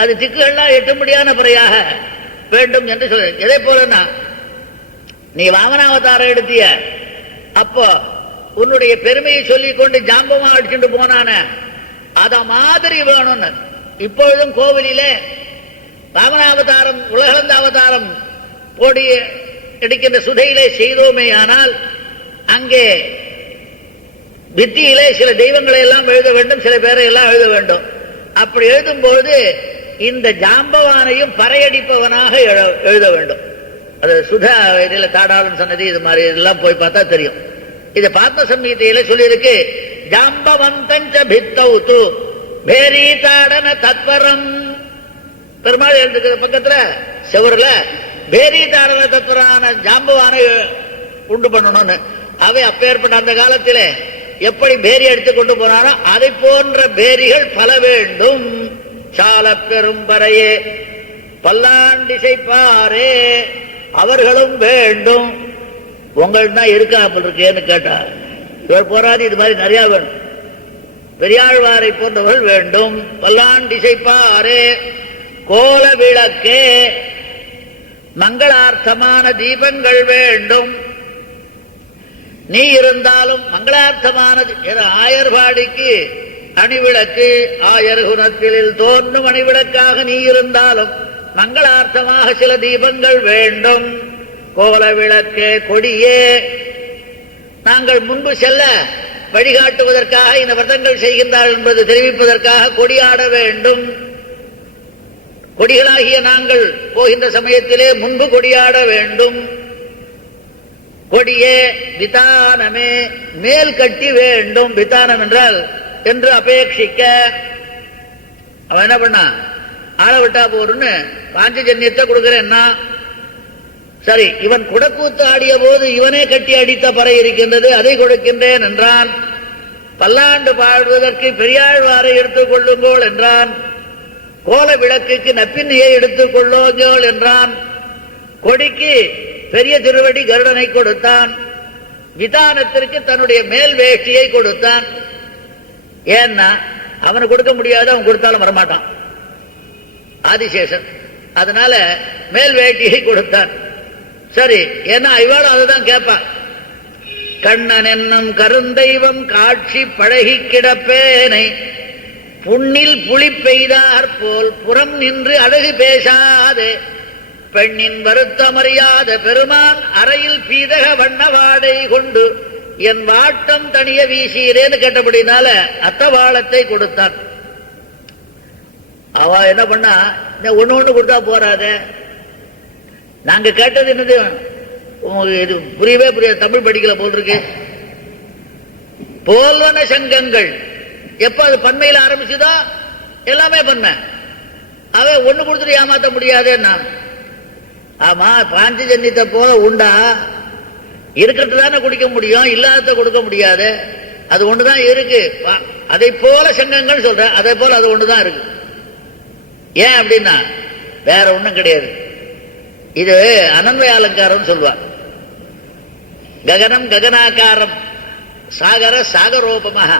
அது திக்குகள்லாம் எட்டும்படியான பறையாக வேண்டும் என்று சொல்ற. எதை போலன்னா, நீ வாமனாவதாரம் எடுத்திய அப்போ உன்னுடைய பெருமையை சொல்லிக் கொண்டு ஜாம்பமா அடிச்சுட்டு போனான, அத மாதிரி வேணும்னு. இப்பொழுதும் கோவிலிலே வாமனாவதாரம் உலகளந்த அவதாரம் போடி எடுக்கின்ற சுதையிலே செய்தோமே ஆனால், அங்கே வித்தியிலே சில தெய்வங்களை எல்லாம் எழுத வேண்டும், சில பேரை எல்லாம் எழுத வேண்டும். அப்படி எழுதும்போது இந்த ஜாம்பவானையும் பறையடிப்பவனாக எழுத வேண்டும். அது சுதா இதில் தாடாளன் சன்னதி இது மாதிரி இதெல்லாம் போய் பார்த்தா தெரியும். இது பார்த்த சமீதியில சொல்லியிருக்கு, ஜாம்பவந்தஞ்ச பித்தௌது பேரி தாடன தத்வரம். பெருமாள் எழுதுக்கிற பக்கத்துல செவருல பேரி தாடன தத்வரான ஜாம்பவானை உண்டு பண்ணணும்னு. அவை அப்பேற்பட்ட அந்த காலத்திலே எப்படி பேரி எடுத்து கொண்டு போனாரோ அதை போன்ற பேரிகள் பல வேண்டும். சால பெரும்பறையே பல்லாண்டிசைப்பாரே அவர்களும் வேண்டும். உங்கள் தான் இருக்கா அப்படி இருக்கேன்னு கேட்டா, இவர் போராது இது மாதிரி நிறைய வேணும். பெரியாழ்வாரை போன்றவர்கள் வேண்டும். பல்லாண்டிசைப்பாரே கோல விளக்கே மங்களார்த்தமான தீபங்கள் வேண்டும். நீ இருந்தாலும் மங்களார்த்தமானது. ஆயர்பாடிக்கு அணிவிளக்கு, ஆயர் குணத்தில் தோன்றும் அணிவிளக்காக நீ இருந்தாலும் மங்களார்த்தமாக சில தீபங்கள் வேண்டும். கோல விளக்கே கொடியே, நாங்கள் முன்பு செல்ல வழிகாட்டுவதற்காக இந்த விரதங்கள் செய்கின்றார்கள் என்பது தெரிவிப்பதற்காக கொடியாட வேண்டும். கொடிகளாகிய நாங்கள் போகின்ற சமயத்திலே முன்பு கொடியாட வேண்டும். கொடியே விதானமே மேல் கட்டி வேண்டும். விதானம் என்றால் என்று அபேட்சிக்க. அவன் என்ன பண்ணா, ஆள விட்டா போறன்னு பாஞ்சஜன்யத்தை கொடுக்கிறேன்னா, சரி இவன் குடக்கூத்து ஆடிய போது இவனே கட்டி அடித்த பறை இருக்கின்றது, அதை கொடுக்கின்றேன் என்றான். பல்லாண்டு பாடுவதற்கு பெரியாழ்வாரை எடுத்துக் கொள்ளுங்கள் என்றான். கோல விளக்குக்கு நப்பின்னையை எடுத்துக் கொள்ளுங்கள் என்றான். கொடிக்கு பெரிய திருவடி கருடனை கொடுத்தான். விதானத்திற்கு தன்னுடைய மேல் வேஷ்டியை கொடுத்தான். ஏன்னா அவனை கொடுக்க முடியாது, அவன் கொடுத்தாலும் வரமாட்டான் ஆதிசேஷன். அதனால மேல் வேட்டியை கொடுத்தான். சரி, ஏன்னா இவாளும் அதுதான் கேட்பான். கண்ணன் என்னும் கருந்தெய்வம் காட்சி பழகி கிடப்பேனை புண்ணில் புலி பெய்தார் போல் புறம் நின்று அழகு பேசாதே பெண்ணின் வருத்தமறியாத பெருமான் அறையில் பீதக வண்ணவாடை கொண்டு என் வாட்டம் தனிய வீசீரேன்னு கேட்டபடினால அத்தவாளத்தை கொடுத்தான். அவ என்ன பண்ணா, ஒண்ணு ஒண்ணு கொடுத்தா போறாத, நாங்க கேட்டது என்னது, இது புரியவே புரியாது, தமிழ் படிக்கல போல் இருக்கு. போல்வன சங்கங்கள் எப்ப அது பன்மையில ஆரம்பிச்சுதோ எல்லாமே பண்ண. அவ ஒண்ணு கொடுத்துட்டு ஏமாத்த முடியாதுன்னா, ஆமா பாஞ்சஜன்யத்தை போல உண்டா இருக்கிறது தானே குடிக்க முடியும், இல்லாத கொடுக்க முடியாது. அது ஒண்ணுதான் இருக்கு. அதை போல சங்கங்கள் சொல்ற, அதே போல அது ஒண்ணுதான் இருக்கு. ஏன் அப்படின்னா வேற ஒண்ணும் கிடையாது. இது அனன்வய அலங்காரம் சொல்வார். ககனம் ககனாக்காரம் சாகர சாகரோபமாக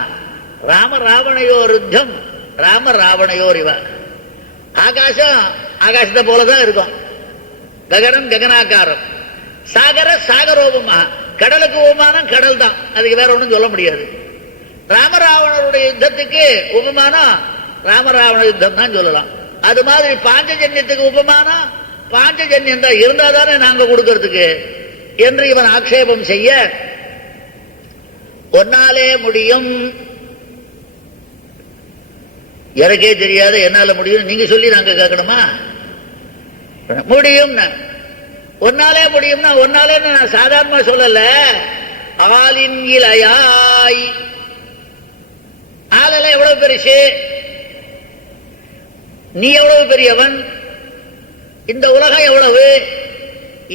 ராம ராவணையோருத்தம் ராம ராவணையோர் இவ. ஆகாசம் ஆகாசத்தை போலதான் இருக்கும். ககனம் ககனாக்காரம். சாகர சாகரோபமா, கடலுக்கு உபமானம் கடல் தான், அதுக்கு வேற ஒண்ணும் சொல்ல முடியாது. ராமராவணருடைய யுத்தத்துக்கு உபமானம் ராமராவண யுத்தம் தான் சொல்லலாம். அது மாதிரி பாஞ்சஜன்யத்துக்கு உபமானம் பாஞ்சஜன்யம் தான், இருந்தாதானே நாங்க கொடுக்கறதுக்கு என்று இவன் ஆக்ஷேபம் செய்ய, ஒன்னாலே முடியும், எனக்கே தெரியாது என்னால முடியும், நீங்க சொல்லி நாங்க கேட்கணுமா? முடியும், ஒன்னாலே முடியும்னா ஒன்னாலே நான் சாதாரணமா சொல்லல, ஆலின் இலையாய். ஆளல எவ்வளவு பெருசு, நீ எவ்வளவு பெரியவன், இந்த உலகம் எவ்வளவு,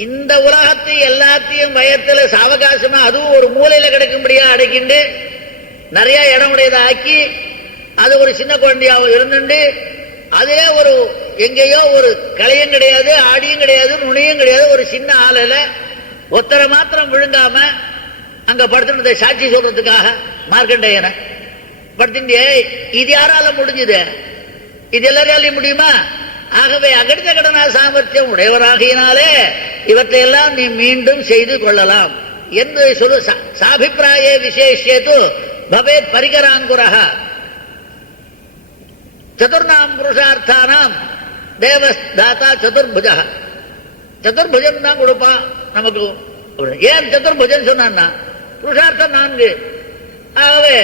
இந்த உலகத்தை எல்லாத்தையும் வயத்துல சாவகாசமா அதுவும் ஒரு மூலையில கிடைக்கும்படியா அடைக்கிண்டு நிறைய இடம் உடையதை ஆக்கி அது ஒரு சின்ன குழந்தையாவும் இருந்துட்டு அதே ஒரு எங்கேயோ ஒரு கலையும் கிடையாது, ஆடியும் கிடையாது, நுனியும் கிடையாது, ஒரு சின்ன ஆலையில ஒத்தரை மாத்திரம் விழுங்காம அங்க படுத்துட்டு சாட்சி சொல்றதுக்காக மார்க்கண்டேயனை படுத்துட்டே, இது யாரால முடிஞ்சது? இது எல்லாராலையும் முடியுமா? ஆகவே அகடித கடனா சாமர்த்தியம் உடையவராகினாலே இவற்றையெல்லாம் நீ மீண்டும் செய்து கொள்ளலாம் என்று சொல்லு. சாபிப்பிராயே விசேஷேது பவேத் பரிகராங்குரஹ சதுர்ணாம் புருஷார்த்தானாம் தேவதாத்தா சதுர்புஜ. சதுர்புஜன் தான் கொடுப்பான் நமக்கு. ஏன் சதுர்புஜன் சொன்னான்னா புருஷார்த்தம் 4. ஆகவே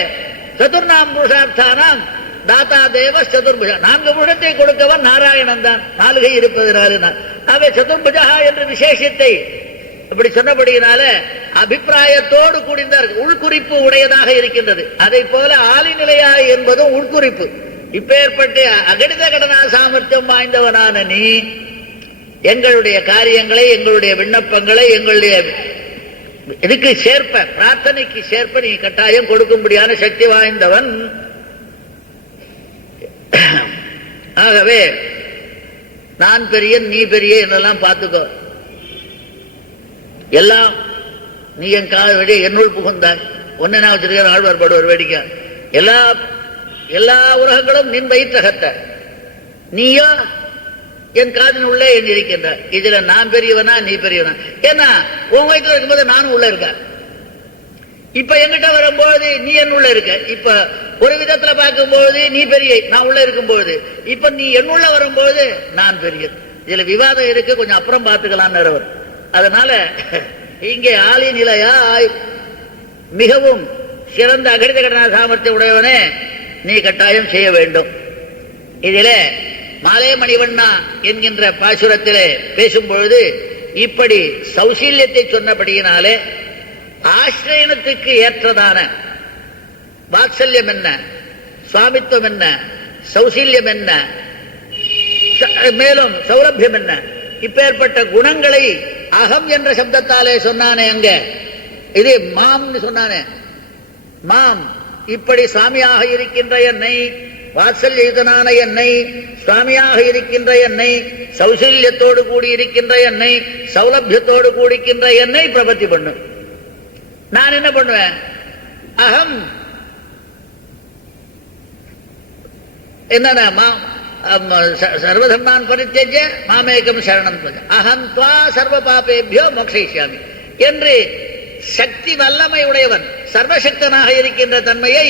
சதுர்ணாம் புருஷார்த்தானாம் தாத்தா தேவ சதுர்புஜ, 4 புருஷத்தை கொடுக்கவன் நாராயணன் தான், 4 கை இருப்பதனால. ஆகவே சதுர்புஜா என்ற விசேஷத்தை இப்படி சொன்னபடியினால அபிப்பிராயத்தோடு கூடினார், உள்குறிப்பு உடையதாக இருக்கின்றது. அதை போல ஆளிநிலையா என்பதும் உள்குறிப்பு. இப்பேற்பட்ட அகடித கடனா சாமர்த்தியம் வாய்ந்தவனான நீ எங்களுடைய காரியங்களை, எங்களுடைய விண்ணப்பங்களை, எங்களுடைய இதுக்கு சேர்ப்ப, பிரார்த்தனைக்கு சேர்ப்ப நீ கட்டாயம் கொடுக்கும்படியான சக்தி வாய்ந்தவன். ஆகவே நான் பெரிய நீ பெரிய என்னெல்லாம் பார்த்துக்கோ, எல்லாம் நீ என் கால வெடி என்னுள் புகுந்தாய், ஒன்ன நான் வச்சிருக்க ஆழ்வார் பாடுவார் வேடிக்கை, எல்லா உலகங்களும் நின் வயிற்றகத்த, நீயோ என் காதின் உள்ளே என் இருக்கின்ற. இதுல நான் பெரியவனா நீ பெரியவனா? ஏன்னா உன் வயிற்றுல இருக்கும்போது நானும் உள்ள இருக்கேன், இப்ப எங்கிட்ட வரும்போது நீ என் உள்ள இருக்க. இப்ப ஒரு விதத்துல பார்க்கும்போது நீ பெரிய, நான் உள்ள இருக்கும்போது, இப்ப நீ என்னுள்ள வரும்போது நான் பெரிய. இதுல விவாதம் இருக்கு, கொஞ்சம் அப்புறம் பார்த்துக்கலான்னு. அதனால இங்கே ஆளி நிலையாய் மிகவும் சிறந்த அகடித கடனா சாமர்த்திய உடையவனே நீ கட்டாயம் செய்ய வேண்டும். இதிலே மாலே மணிவண்ணா என்கின்ற பாசுரத்திலே பேசும்பொழுது இப்படி சௌசீல்யத்தை சொன்னபடியினாலே ஆசிரியனத்துக்கு ஏற்றதான வாத்சல்யம் என்ன, சுவாமித்துவம் என்ன, சௌசீல்யம் என்ன, மேலும் சௌலபியம் என்ன, இப்பேற்பட்ட குணங்களை அகம் என்ற சப்தத்தாலே சொன்னானே. அங்க இது மாம்னு சொன்னானே, மாம் இப்படி சுவாமியாக இருக்கின்ற என்னை, வாத்சல்யயுதனான என்னை, சுவாமியாக இருக்கின்ற என்னை, சௌசல்யத்தோடு கூடி இருக்கின்ற என்னை, சௌலபியத்தோடு கூடிக்கின்ற என்னை பிரபத்தி பண்ணும். நான் என்ன பண்ணுவேன்? அகம் என்னன்னா சர்வதர்மான் பரித்யஜ்ய மாமேகம் சரணம் அகம் துவா சர்வ பாபேபியோ மோக்ஷயிஷ்யாமி என்று சக்தி வல்லமை உடையவன், சர்வசக்தனாக இருக்கின்ற தன்மையை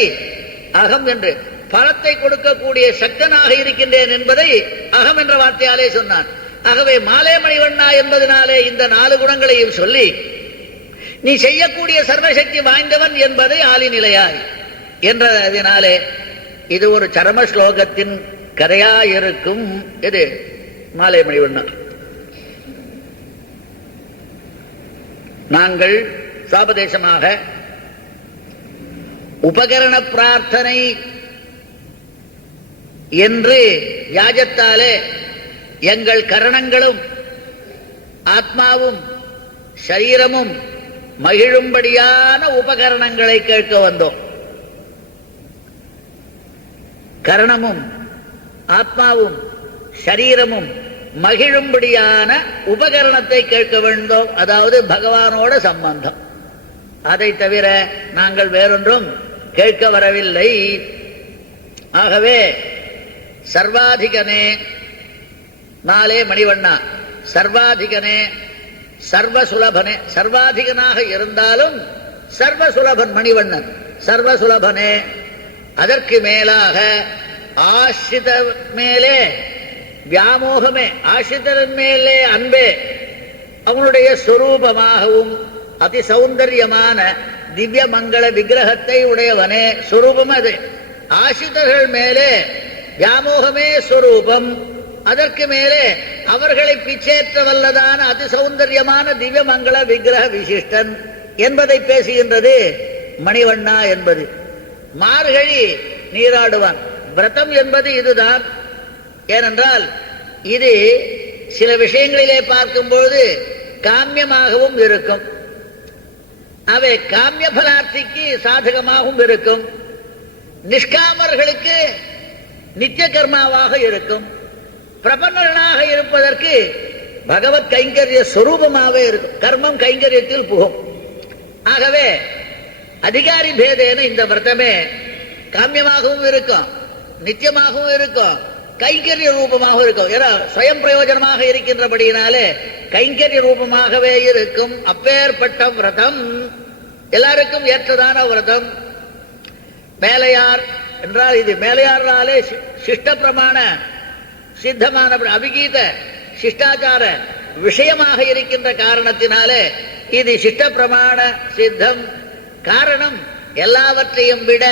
அகம் என்று, பலத்தை கொடுக்கக்கூடிய சக்தனாக இருக்கின்றேன் என்பதை அகம் என்ற வார்த்தையாலே சொன்னான். ஆகவே மாலே மணிவண்ணா என்பதனாலே இந்த 4 குணங்களையும் சொல்லி நீ செய்யக்கூடிய சர்வசக்தி வாய்ந்தவன் என்பதை ஆளிநிலையாய் என்றதினாலே இது ஒரு சரம ஸ்லோகத்தின் கரையாயிருக்கும். இது மாலே மணிவண்ணா. நாங்கள் சாபதேசமாக உபகரண பிரார்த்தனை என்று யாஜத்தாலே எங்கள் கரணங்களும் ஆத்மாவும் சரீரமும் மகிழும்படியான உபகரணங்களை கேட்க வந்தோம். கரணமும் ஆத்மாவும் சரீரமும் மகிழும்படியான உபகரணத்தை கேட்க வேண்டும். அதாவது பகவானோட சம்பந்தம். அதை தவிர நாங்கள் வேறொன்றும் கேட்க வரவில்லை. ஆகவே சர்வாதிகனே மாலே மணிவண்ணா, சர்வாதிகனே சர்வசுலபனே, சர்வாதிகனாக இருந்தாலும் சர்வசுலபன் மணிவண்ணன் சர்வசுலபனே. அதற்கு மேலாக ஆசிரித மேலே வியாமோகமே, ஆசிரிதன் மேலே அன்பே அவனுடைய சொரூபமாகவும் அதி சௌந்தரியமான திவ்ய மங்கள விக்கிரகத்தை உடையவனே. சொரூபம் அது. ஆசிரிதர்கள் மேலே வியாமோகமே சொரூபம், அதற்கு மேலே அவர்களை பிச்சேற்ற வல்லதான அதி சௌந்தரியமான திவ்ய மங்கள விக்கிரக விசிஷ்டன் என்பதை பேசுகின்றது மணிவண்ணா என்பது. மார்கழி நீராடுவான். விரதம் என்பது இதுதான். ஏனென்றால் இது சில விஷயங்களிலே பார்க்கும்போது காமியமாகவும் இருக்கும், அவை காமிய பலார்த்திக்கு சாதகமாகவும் இருக்கும், நிஷ்காமர்களுக்கு நித்திய கர்மாவாக இருக்கும், பிரபன்னர்களாக இருப்பதற்கு பகவத் கைங்கரிய சொரூபமாகவே இருக்கும். கர்மம் கைங்கரியத்தில் புகும். ஆகவே அதிகாரி பேதேன இந்த விரதமே காமியமாகவும் இருக்கும், நித்தியமாகவும் இருக்கும், கைங்கரிய ரூபமாக இருக்கும். ஏன்னா சுயம் பிரயோஜனமாக இருக்கின்றபடியினாலே கைங்கரிய ரூபமாகவே இருக்கும். அப்பேற்பட்ட விரதம் எல்லாருக்கும் ஏற்றதான விரதம். மேலையார் என்றால் இது மேலையாராலே சிஷ்ட பிரமாண சித்தமான அபிகீத சிஷ்டாச்சார விஷயமாக இருக்கின்ற காரணத்தினாலே இது சிஷ்ட பிரமாண சித்தம். காரணம் எல்லாவற்றையும் விட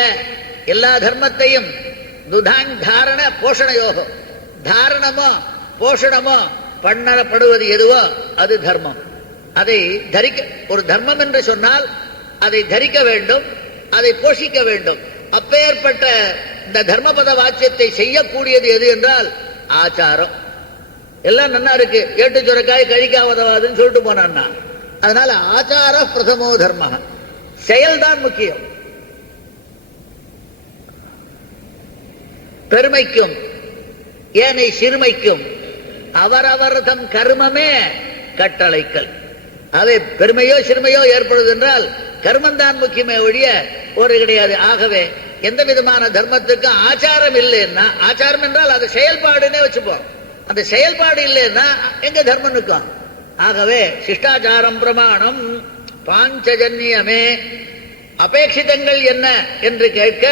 எல்லா தர்மத்தையும் தாரண போஷணயோகம், தாரணமோ போஷணமோ பண்ணப்படுவது எதுவோ அது தர்மம். அதை தரிக்க, ஒரு தர்மம் என்று சொன்னால் அதை தரிக்க வேண்டும், அதை போஷிக்க வேண்டும். அப்பேற்பட்ட இந்த தர்மபத வாக்கியத்தை செய்யக்கூடியது எது என்றால் ஆச்சாரம். எல்லாம் நல்லா இருக்கு, ஏட்டு சுரக்காய் கழிக்காவதவாதுன்னு சொல்லிட்டு போனான்னா, அதனால ஆச்சார பிரதமோ தர்ம, செயல்தான் முக்கியம். பெருமைக்கும் ஏனை சிறுமைக்கும் அவரவர் தம் கர்மமே கட்டளைக்கல். அவை பெருமையோ சிறுமையோ ஏற்படுவது என்றால் கர்மந்தான் முக்கியமே ஒழிய ஒரு கிடையாது. ஆகவே எந்த விதமான தர்மத்துக்கு ஆச்சாரம் இல்லைன்னா, ஆச்சாரம் என்றால் அது செயல்பாடுன்னே வச்சுப்போம், அந்த செயல்பாடு இல்லைன்னா எங்க தர்மம் இருக்கும். ஆகவே சிஷ்டாச்சாரம் பிரமாணம் பாஞ்சஜன்யமே. அபேட்சிதங்கள் என்ன என்று கேட்க,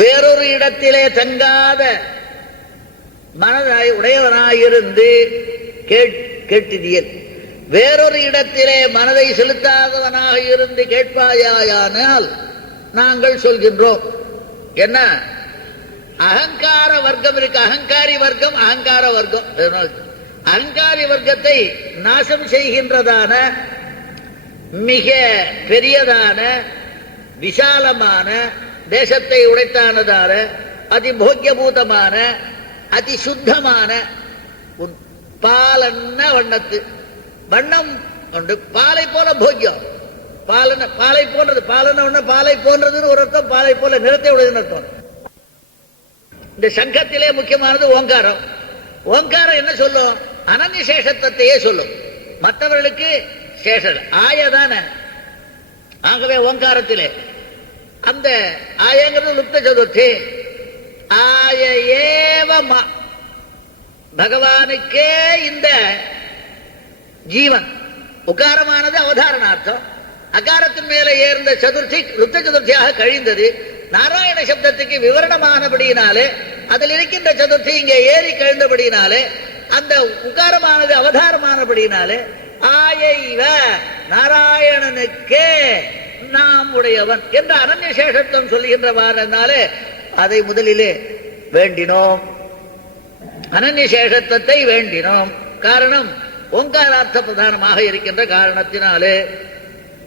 வேறொரு இடத்திலே தங்காத மனதாய் உடையவனாயிருந்து கேட்டிதியல். வேறொரு இடத்திலே மனதை செலுத்தாதவனாக இருந்து கேட்பாயானால் நாங்கள் சொல்கின்றோம். என்ன அகங்கார வர்க்கம் இருக்கு, அகங்காரி வர்க்கம், அகங்கார வர்க்கம். அகங்காரி வர்க்கத்தை நாசம் செய்கின்றதான மிக பெரியதான விசாலமான தேசத்தை உடைத்தானதான அதிபோக்கியபூதமான அதி சுத்தமான பாலன்ன வண்ணத்து வண்ணம் உண்டு. பாலை போல போக்கியம், பாலை போன்றது. பாலன ஒண்ணு பாலை போன்றதுன்னு ஒரு அர்த்தம், பாலை போல நிறத்தை உடையதுன்னு அர்த்தம். இந்த சங்கத்திலே முக்கியமானது ஓங்காரம். ஓங்காரம் என்ன சொல்லும்? அனன்ய சேஷத்துவத்தையே சொல்லும். மற்றவர்களுக்கு சேஷல் ஆயதான. ஆகவே ஓங்காரத்திலே அந்த ஆயங்கிறது லுப்த சதுர்த்தி. ஆய ஏவ பகவானுக்கே இந்த ஜீவன். உகாரமானது அவதாரணார்த்தம். அகாரத்தின் மேலே ஏர்ந்த சதுர்த்தி லுப்த சதுர்த்தியாக கழிந்தது. நாராயண சப்தத்துக்கு விவரணமானபடியினாலே அதில் இருக்கின்ற சதுர்த்தி இங்கே ஏறி கழிந்தபடியினாலே அந்த உகாரமானது அவதாரமானபடியினாலே ஆயைவ நாராயணனுக்கே நாம் உடையவன் என்ற அனன்ய சேஷத்துவம் சொல்லுகின்றவாறனாலே அதை முதலிலே வேண்டினோம், அனன்ய சேஷத்துவத்தை வேண்டினோம். காரணம் ஓங்காரார்த்த பிரதானமாக இருக்கின்ற காரணத்தினாலே.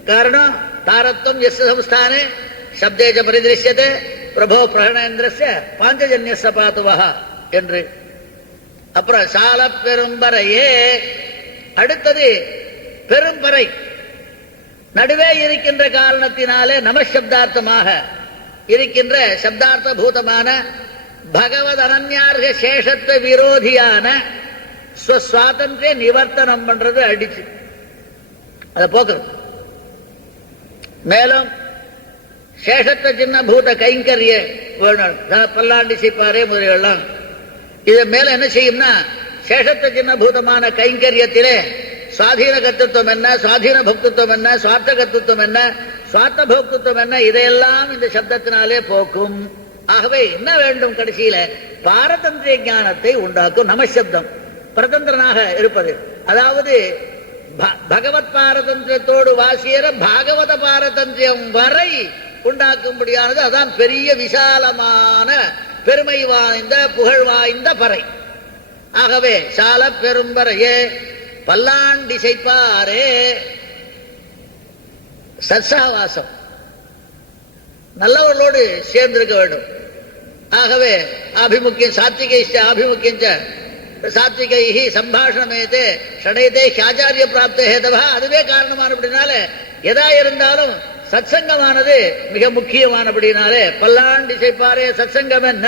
காரணம் தாரத்வம் எஸ் சம்ஸ்தானே சப்தேஜ பரிதிருஷ்யதே பிரபோ பிரகணேந்திரஸ்ய பாஞ்சஜன்ய சபாத்துவா என்று. அப்புறம் சால பெரும்பறையே. அடுத்தது பெரும்பறை நடுவே இருக்கின்ற காரணத்தினாலே நமசப்தார்த்தமாக இருக்கின்ற சப்தார்த்த பூதமான பகவத் அனன்யார்க சேஷத்துவ விரோதியான ஸ்வஸ்வாதந்திரிய நிவர்த்தனம் பண்றது அடிச்சு அதை போக்குறது. மேலும் சேஷத்துவ சின்ன பூத கைங்கரிய வேணும். பல்லாண்டி சிப்பாரே முதலியெல்லாம் இது மேல என்ன செய்யும்னா சேஷத்த சின்னபூதமான கைங்கரியத்திலே சுவாதீன கர்த்தத்துவம் என்ன, சுவாதீன பக்தித்துவம் என்ன, சுவார்த்த கர்த்தத்துவம் என்ன, சுவார்த்த போக்தித்துவம் என்ன, இதையெல்லாம் இந்த சப்தத்தினாலே போக்கும். ஆகவே என்ன வேண்டும்? கடைசியில பாரதந்திரிய ஞானத்தை உண்டாக்கும். நமசப்தம் பிரதந்திரனாக இருப்பது, அதாவது பகவத் பாரதந்திரத்தோடு வாசியற பாகவத பாரதந்திரம் வரை உண்டாக்கும்படியானது. அதான் பெரிய விசாலமான பெருமை வாய்ந்த புகழ் வாய்ந்த பறை. ஆகவே சால பெரும்பறையே பல்லாண்டிசைப்பாரே. சத்சாவாசம், நல்லவர்களோடு சேர்ந்திருக்க வேண்டும். ஆகவே ஆபிமுக்கியம் சாத்விகைச்ச ஆபிமுக்கியம் சாத்விகை சம்பாஷணமேதே ஷடேதே ஆச்சாரிய பிராப்த ஹேதவா. அதுவே காரணமானபடினால எதா இருந்தாலும் சத்சங்கமானது மிக முக்கியமானபடினாலே பல்லாண்டு செய்ப்பாரே. சத்சங்கம் என்ன?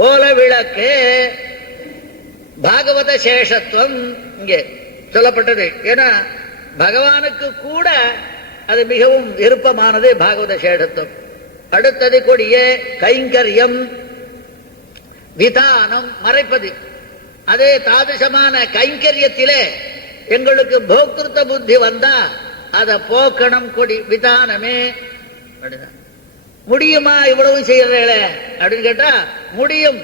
கோல விளக்கே பாகவத சேஷத்துவம் இங்கே சொல்லப்பட்டது. ஏன்னா பகவானுக்கு கூட அது மிகவும் விருப்பமானது பாகவத சேஷத்துவம். அடுத்தது கொடிய கைங்கரியம், விதானம் மறைப்பது. அதே தாதிசமான கைங்கரியத்திலே எங்களுக்கு போக்திருத்த புத்தி வந்தா அதை போக்கணும். கொடி விதானமே. முடியுமா இவ்வளவு செய்யறே அப்படின்னு கேட்டா முடியும்.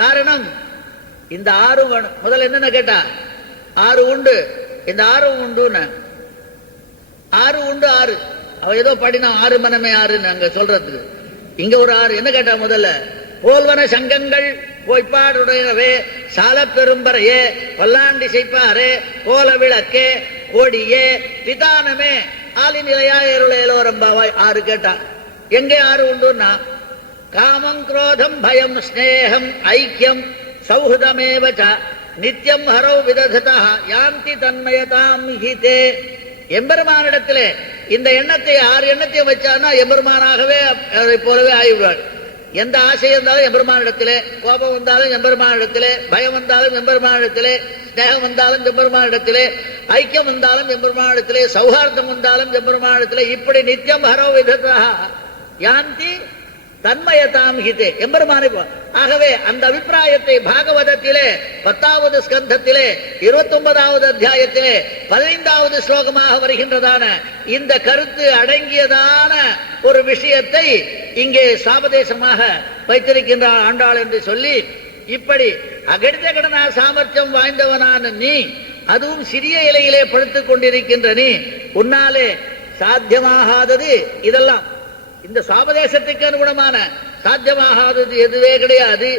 காரணம் இந்த 6 வேணும். முதல்ல என்னன்னு கேட்டா 6 உண்டு, இந்த 6 உண்டு. 6 உண்டு 6. அவ ஏதோ படினா 6 மனமே 6ன்னு அங்க சொல்றதுக்கு இங்க ஒரு 6 என்ன கேட்டா முதல்ல போல்வன சங்கங்கள் பொய்ப்பாடுடையவே சால பெரும்பறையே பல்லாண்டி செய்ப்பாரே கோல விளக்கே கோடியே விதானமே ஆலி நிலையா எருளேலோரம்பாவாய். 6 கேட்டா எங்கே 6 உண்டுன்னா காமம் குரோதம் பயம் ஸ்நேகம் ஐக்கியம் சௌஹதமேவச்ச நித்தியம் ஹரௌ விதததா யாந்தி தன்மயதாம் ஹிதே. எம்பெருமானிடத்திலே இந்த எண்ணத்தை 6 எண்ணத்தையும் வச்சான்னா எம்பெருமானாகவே அதை போலவே ஆகிவிடுவார். எந்த ஆசை இருந்தாலும் எம்பெருமானிடத்திலே, கோபம் வந்தாலும் எம்பெருமானிடத்திலே, பயம் வந்தாலும் எம்பெருமானிடத்திலே, ஸ்நேகம் வந்தாலும் எம்பெருமானிடத்திலே, ஐக்கியம் வந்தாலும் எம்பெருமானிடத்திலே, சௌஹார்தம் வந்தாலும் எம்பெருமானிடத்திலே, இப்படி நித்தியம் ஹரோ விததா யாந்தி தன்மயதாம் ஹிதே எம்பெருமானை. ஆகவே அந்த அபிப்பிராயத்தை பாகவதத்திலே 10வது ஸ்கந்தத்திலே 29வது அத்தியாயத்திலே 15வது ஸ்லோகமாக வருகின்றதான இந்த கருத்து அடங்கியதான ஒரு விஷயத்தை இங்கே சாபதேசமாக வைத்திருக்கின்றான் ஆண்டாள் என்று சொல்லி, இப்படி அகடித கடனா சாமர்த்தியம் வாய்ந்தவனான நீ, அதுவும் சிறிய இலையிலே படுத்துக் கொண்டிருக்கின்ற நீ, உன்னாலே சாத்தியமாகாதது இதெல்லாம் இந்த சாபதேசத்துக்கு அனுகுணமான சாத்தியமாகாதது எதுவே கிடையாது.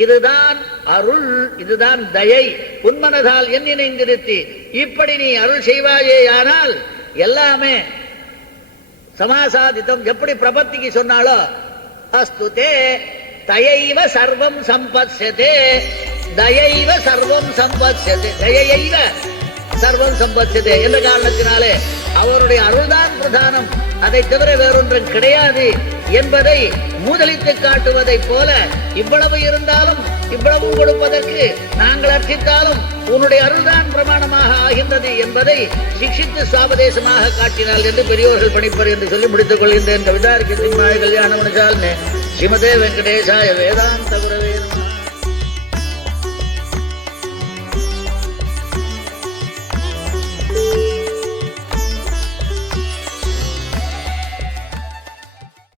இதுதான் அருள், இதுதான் தயை. உன்மனதால் என் நினைந்திருத்தி இப்படி நீ அருள் செய்வாயேயானால் எல்லாமே சமாசாதித்தம். எப்படி பிரபத்திக்கு சொன்னாலோ அஸ்துதே தயைவ சர்வம் சம்பத்ஸ்யதே, தயைவ சர்வம் சம்பத்ஸ்யதே, தயைவ சர்வம் சம்பத்ஸ்யதே என்ற காரணத்தினாலே அவருடைய அருள்தான் பிரதானம், அதை தவிர வேறொன்றும் கிடையாது என்பதை மூதலித்து காட்டுவதை போல இவ்வளவு இருந்தாலும் இவ்வளவு கொடுப்பதற்கு நாங்கள் அர்த்தித்தாலும் உன்னுடைய அருள்தான் பிரமாணமாக ஆகின்றது என்பதை சிக்ஷித்து சாபதேசமாக காட்டினாள் என்று பெரியோர்கள் பணிப்பர் என்று சொல்லி முடித்துக் கொள்கின்றேன். கவிதார்க்கு சிம்மாய கல்யாண மனுஷால் ஸ்ரீமதே வெங்கடேசாய வேதாந்த குரவே.